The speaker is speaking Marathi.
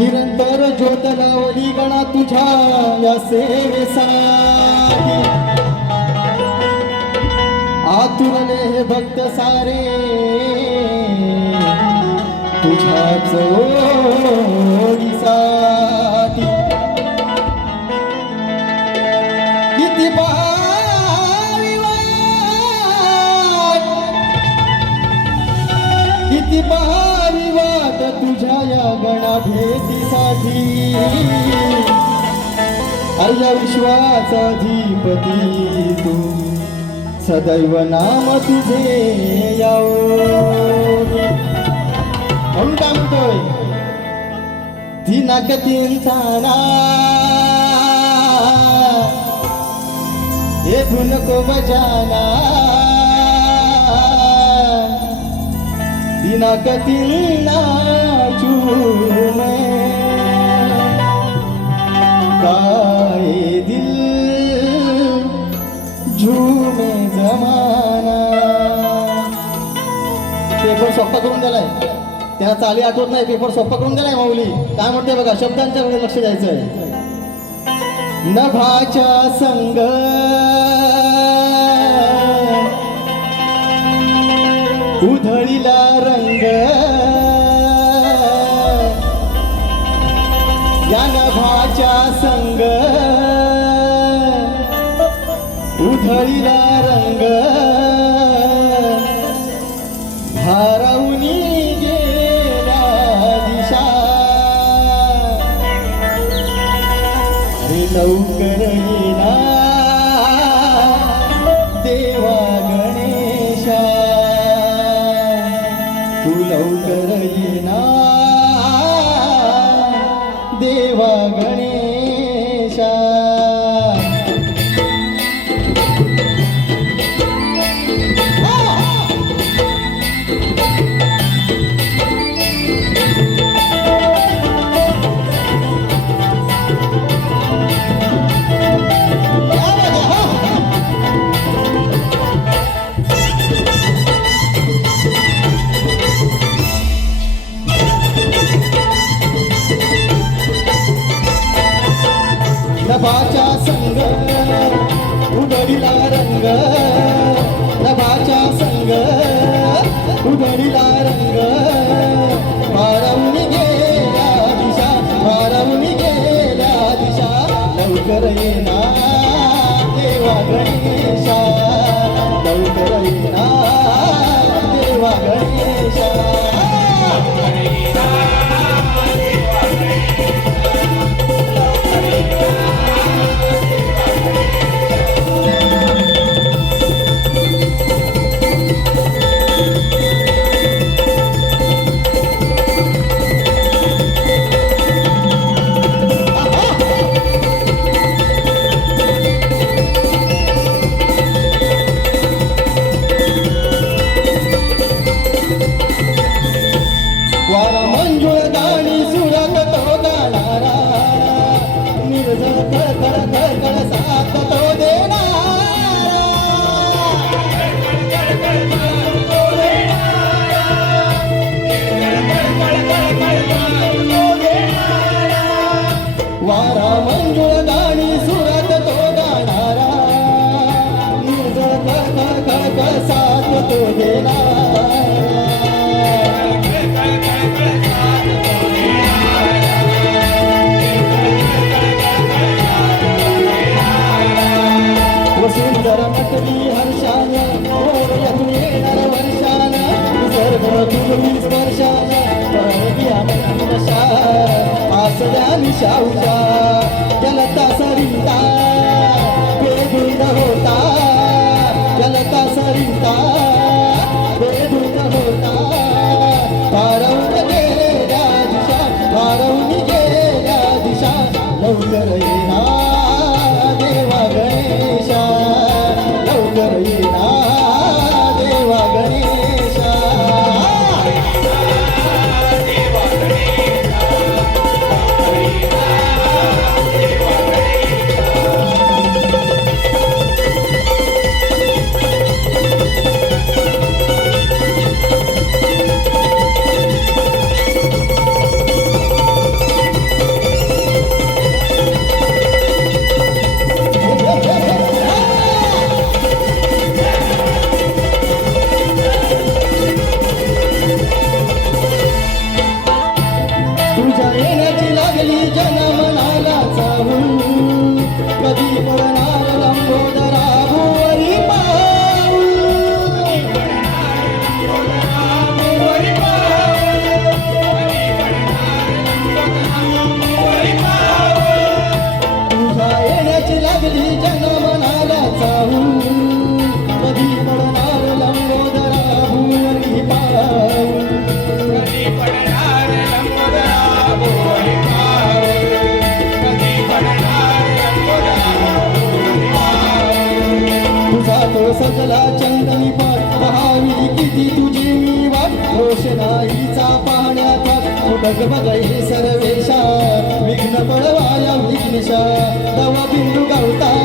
निरंतर ज्योत लावली गणा तुझ्या या सेवेसाठी आतुरले हे भक्त सारे तुझ्याच ओळीसाठी किती भारी वाट किती भारी वाट तुझ्या या गणा भेटीसाठी अय्या विश्वाचा अधिपती तू सदैव नाम तुझे यावो म्हणून काय म्हणतोय दिनाक दिनताना हे धुन को बजाना दिनाक दिना चूमे गाए दिल झूमे जमाना पेपर सोप्पा करून दिलाय त्या चाली आठवत नाही पेपर सोप्पा करून दिलाय माऊली काय म्हणते बघा शब्दांच्या कडे लक्ष द्यायचंय नभाच्या संग उधळीला रंग या नभाच्या संग उधळीला रंग भारावनी गेला दिशा लवकर येना देवा गणेशा तू लवकर येना देवा गणेशा नभाच्या संग उधळीला रंग नभाच्या संग उधळीला रंग भारावून गेला दिशा भारावून गेला दिशा लवकर येना देवा गणेशा लवकर येना देवा गणेशा वारा मंजुळ गाणी सुरत तो गाणारा निर्जन खळखळ खळखळ साथ तो देणारा वारा मंजुळ गाणी सुरत तो गाणारा निर्जन खळखळ खळखळ साथ तो देणारा सुंदर मटली हर्षान यातून येणार वर्षान निसर्ग तुझी स्पर्शान नशा आसल्या निशाऊच्या जलता सरिता बेधुंद होता जलता सरिता बेधुंद होता भारावून गेल्या दिशा भारावून गेल्या दिशा लवकर येना देवा गणेशा लवकर येना देवा गणेशा देवा गणेशा तुझ्या येण्याची लागली जनमनाला चाहूल कधी पडणार लंबोदरा भुवरी पाऊल तुझ्या येण्याची लागली जनमनाला चाहूल कधी पडणार लंबोदरा भुवरी पाऊल तुझा तो सजला चंदनी पाठ पहावी किती तुझी मी वाट रोषणाईचा पाहण्यात बघ सर्वेशा विघ्न पडवाया विघ्नेशा दवा बिंदू गावता